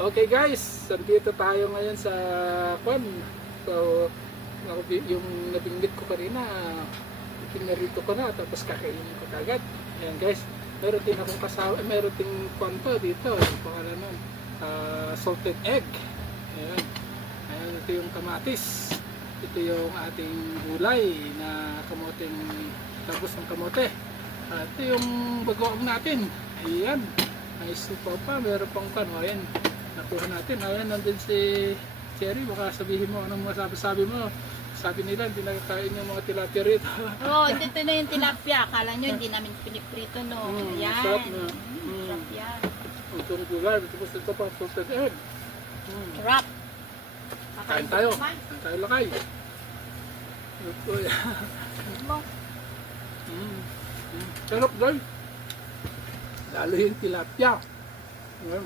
Okay guys, nandito tayo ngayon sa Kwan. So, yung nabinggit ko kanina, pinarito ko na, tapos kakainin ko agad. Ayan guys, meron din akong kasama, meron din kwanto dito. Yung pangalan nun, salted egg. Ayan. Ayan, ito yung kamatis. Ito yung ating gulay na kamoting, tapos ng kamote. Ito yung bagoong natin. Ayan. May supa pa, meron pang kano. Ayan. Nakuha natin. Ayan, nandun si Cherry. Baka sabihin mo anong masabi mo. Sabi nila, hindi nakakain yung mga tilapia rito. Oo, dito na yung tilapia. Akala nyo, hindi namin piniprito, no? Ayan. Sarap na. Sarap yan. Itong gulay. Tapos ito pa, salted egg. Sarap. Kain tayo. Kain tayo lakay. Ito yan. Sarap guys. Lalo yung tilapia. Ayan.